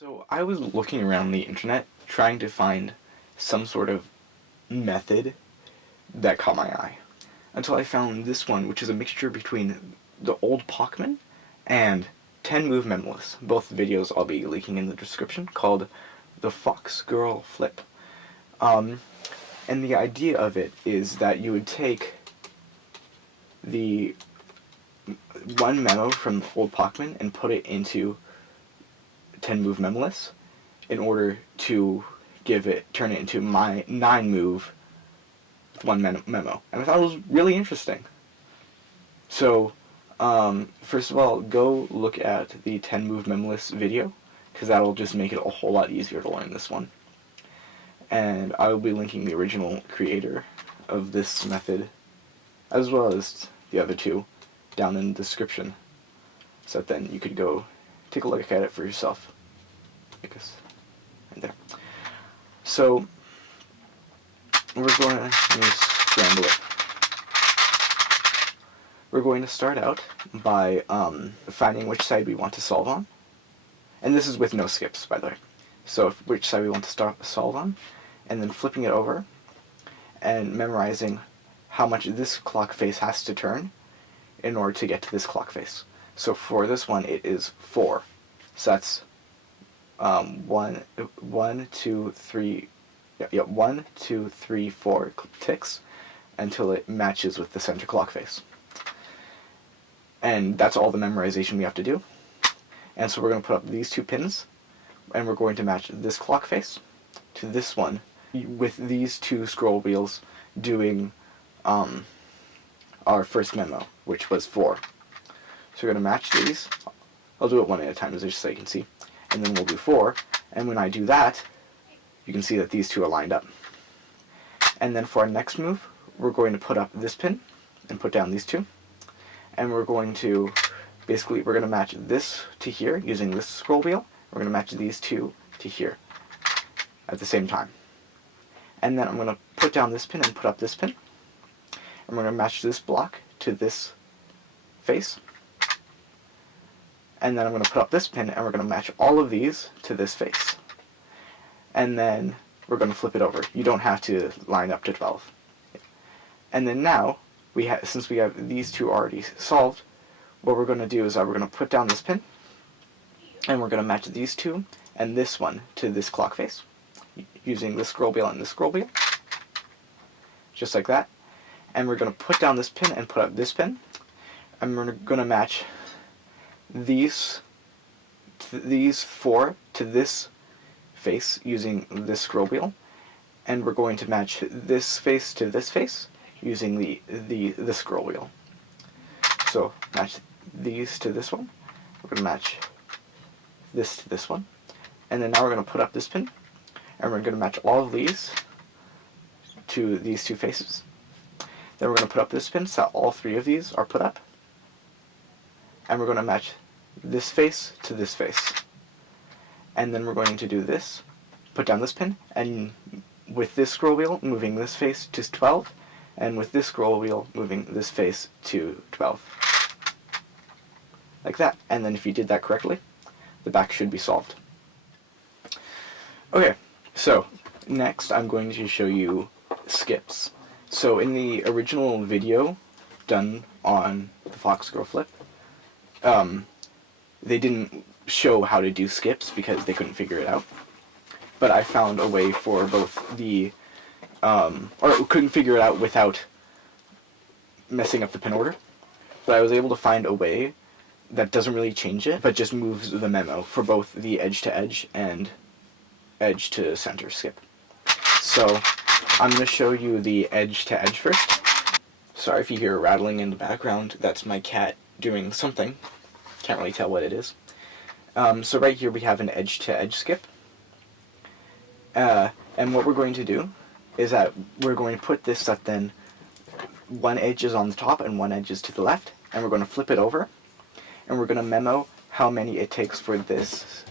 So I was looking around the internet trying to find some sort of method that caught my eye until I found this one, which is a mixture between the old Pachman and 10 Move Minimalist. Both videos I'll be linking in the description, called the foxgirl flip. And the idea of it is that you would take the one memo from the old Pachman and put it into 10 Move Minimalist in order to turn it into my 9 move with one memo. And I thought it was really interesting. So, first of all, go look at the 10 Move Minimalist video, because that'll just make it a whole lot easier to learn this one. And I will be linking the original creator of this method, as well as the other two, down in the description, so that then you could go take a look at it for yourself. Because right there. So we're going to scramble it. We're going to start out by finding which side we want to solve on, and this is with no skips, by the way. So which side we want to solve on, and then flipping it over and memorizing how much this clock face has to turn in order to get to this clock face. So for this one, it is 4. So that's 1, 2, 3, 1, 2, 3, 4 ticks until it matches with the center clock face. And that's all the memorization we have to do. And so we're going to put up these 2 pins, and we're going to match this clock face to this one with these 2 scroll wheels doing our first memo, which was 4. So we're going to match these. I'll do it one at a time just so you can see. And then we'll do 4, and when I do that, you can see that these 2 are lined up. And then for our next move, we're going to put up this pin and put down these 2, and we're going to match this to here using this scroll wheel. We're going to match these 2 to here at the same time. And then I'm going to put down this pin and put up this pin, and we're going to match this block to this face. And then I'm going to put up this pin, and we're going to match all of these to this face. And then we're going to flip it over. You don't have to line up to 12. And then now, since we have these 2 already solved, what we're going to do is we're going to put down this pin, and we're going to match these 2 and this one to this clock face, using this scroll wheel and this scroll wheel, just like that. And we're going to put down this pin and put up this pin, and we're going to match these 4 to this face using this scroll wheel, and we're going to match this face to this face using the scroll wheel. So match these to this one, we're going to match this to this one, and then now we're going to put up this pin, and we're going to match all of these to these 2 faces. Then we're going to put up this pin so all 3 of these are put up, and we're going to match this face to this face. And then we're going to do this, put down this pin, and with this scroll wheel moving this face to 12, and with this scroll wheel moving this face to 12. Like that. And then if you did that correctly, the back should be solved. Okay, so next I'm going to show you skips. So in the original video done on the foxgirl flip, they didn't show how to do skips because they couldn't figure it out. But I found a way for both the, or couldn't figure it out without messing up the pin order. But I was able to find a way that doesn't really change it, but just moves the memo for both the edge to edge and edge to center skip. So I'm going to show you the edge to edge first. Sorry if you hear rattling in the background, that's my cat doing something. Can't really tell what it is. So right here we have an edge-to-edge skip. And what we're going to do is that we're going to put this so then one edge is on the top and one edge is to the left, and we're going to flip it over, and we're going to memo how many it takes for this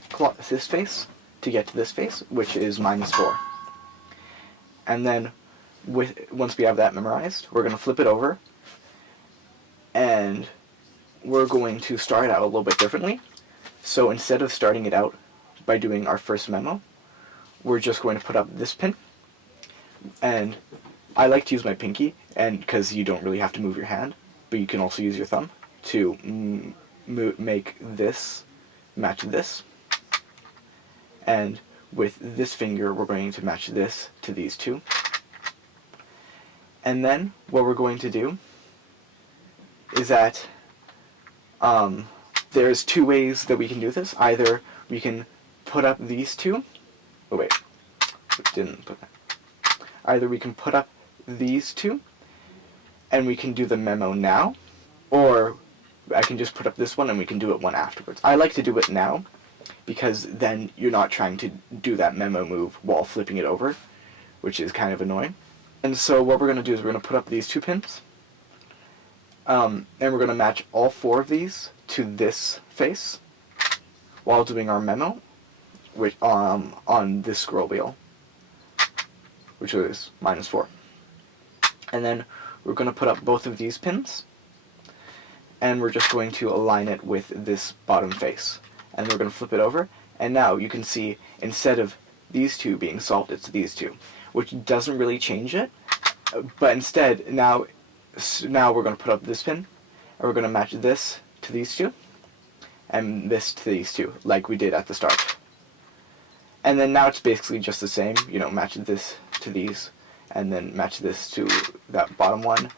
face to get to this face, which is -4. And then once we have that memorized, we're going to flip it over, and we're going to start out a little bit differently. So instead of starting it out by doing our first memo, we're just going to put up this pin, and I like to use my pinky, and because you don't really have to move your hand, but you can also use your thumb to make this match this, and with this finger we're going to match this to these two. And then what we're going to do is that there's two ways that we can do this. Either we can put up these two. Oh wait, didn't put that. Either we can put up these two, and we can do the memo now, or I can just put up this one and we can do it one afterwards. I like to do it now, because then you're not trying to do that memo move while flipping it over, which is kind of annoying. And so what we're going to do is we're going to put up these two pins, and we're going to match all four of these to this face while doing our memo, which on this scroll wheel, which is -4. And then we're going to put up both of these pins, and we're just going to align it with this bottom face. And we're going to flip it over, and now you can see instead of these two being solved, it's these two, which doesn't really change it, but instead now we're going to put up this pin, and we're going to match this to these two, and this to these two, like we did at the start. And then now it's basically just the same, you know, match this to these, and then match this to that bottom one,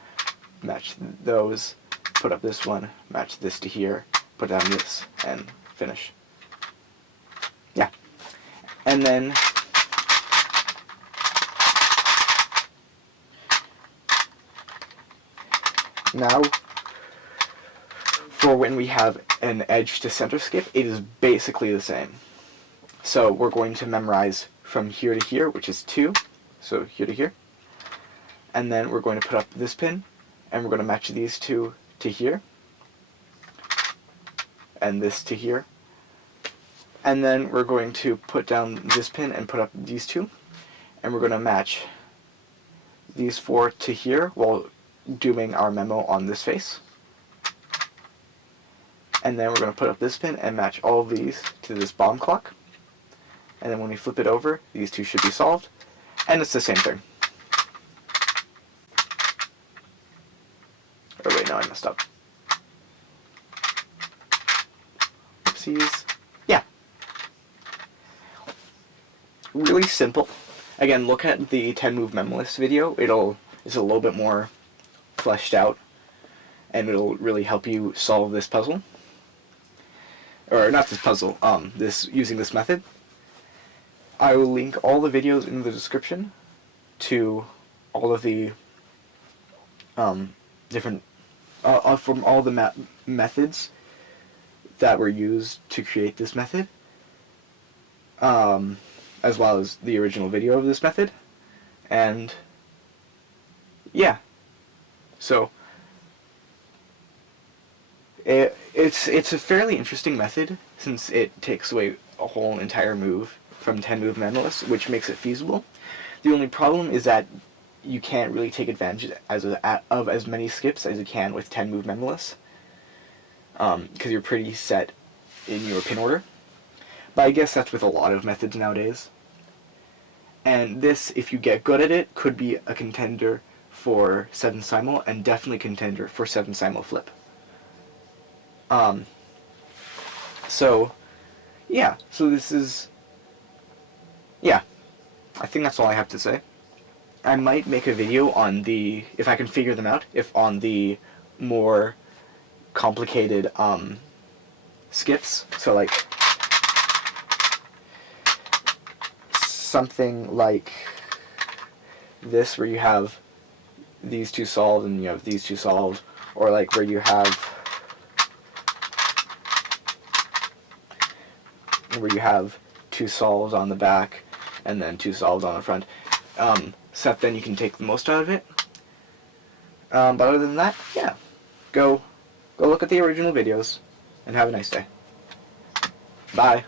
match those, put up this one, match this to here, put down this, and finish. Yeah. And then now for when we have an edge to center skip, it is basically the same. So we're going to memorize from here to here, which is 2, so here to here, and then we're going to put up this pin, and we're going to match these two to here, and this to here, and then we're going to put down this pin and put up these two, and we're going to match these 4 to here while doing our memo on this face, and then we're going to put up this pin and match all of these to this bottom clock, and then when we flip it over, these two should be solved, and it's the same thing. Oh wait, no, I messed up. Oopsies. Yeah. Really simple. Again, look at the 10-move memo list video. It's a little bit more fleshed out, and it'll really help you solve this puzzle. Or not this puzzle, using this method. I will link all the videos in the description to all of the different from all the methods that were used to create this method, as well as the original video of this method, and yeah, so it's a fairly interesting method since it takes away a whole entire move from 10-move memo lists, which makes it feasible. The only problem is that you can't really take advantage of as many skips as you can with 10-move memo lists, because you're pretty set in your pin order. But I guess that's with a lot of methods nowadays. And this, if you get good at it, could be a contender for 7 simul, and definitely a contender for 7 simul flip. So, yeah, so this is, yeah, I think that's all I have to say. I might make a video on the, if I can figure them out, if on the more complicated skips, so like something like this where you have these two solved and you have these two solved, or like where you have two solved on the back and then two solved on the front, except then you can take the most out of it. But other than that, yeah, go look at the original videos and have a nice day. Bye.